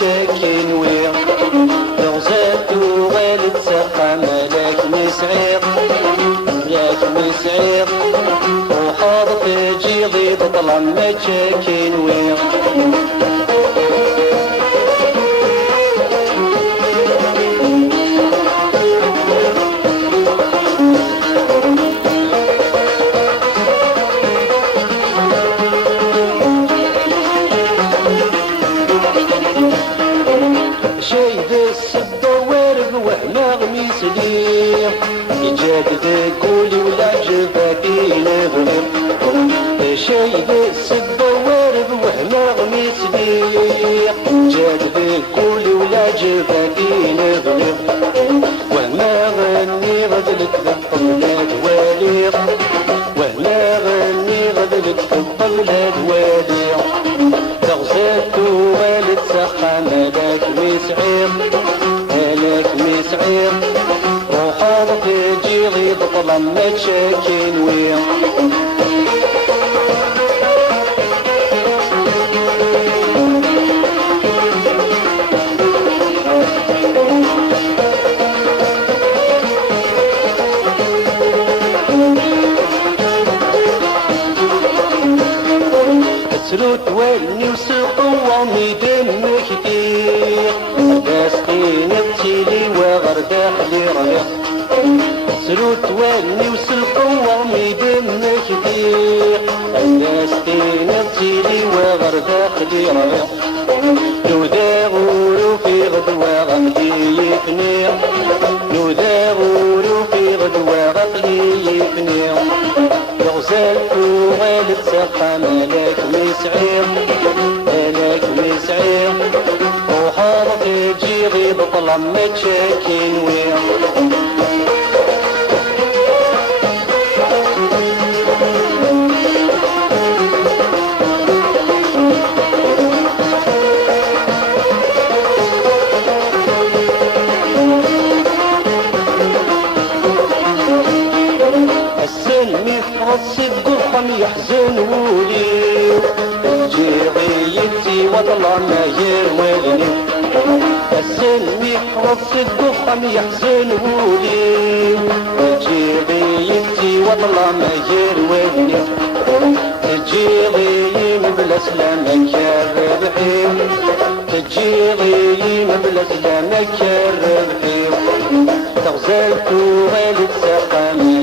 تشاكين ويا غزات وغالد سقى ملاك مسعير ياك مسعير وحاضر تجي ضيد طلع ما تشاكين ويا شايد السبة وارد وهنا غميس ليه يجاد قولي ولا جبك ينغرب شايد السبة وارد وهنا غميس ليه يجاد قولي ولا جبك ينغرب وهنا غني غزلك بقبلات واليق وهنا غني غزلك بقبلات واليق تغزات والد سخا ملاك مسعير ملاك مسعير وحاضر تجي غيظ طلع ما تشاكين ويا سلوت واني وسقوا ميدان مكتير داسقين بتيلي وغرداح لي ريق سلوت واني وسقوا ميدان مكتير داسقين بتيلي وغرداح لي ريق نودا غورو في غدوة غقلي يفنير نودا غورو في غدوة غقلي يفنير غزال وغالد سقى ملاك مسعير ملاك مسعير وحاضر تجي غيظ طلع ما تشاكين ويا يحزن ولي جيغيتي وطلع ما يروالني السلمي حرص الدخم يحزن ولي جيغيتي وطلع ما يروالني تجيغي بلا سلامك الربحي تجيغي بلا سلامك الربحي تغزلت والد سقامي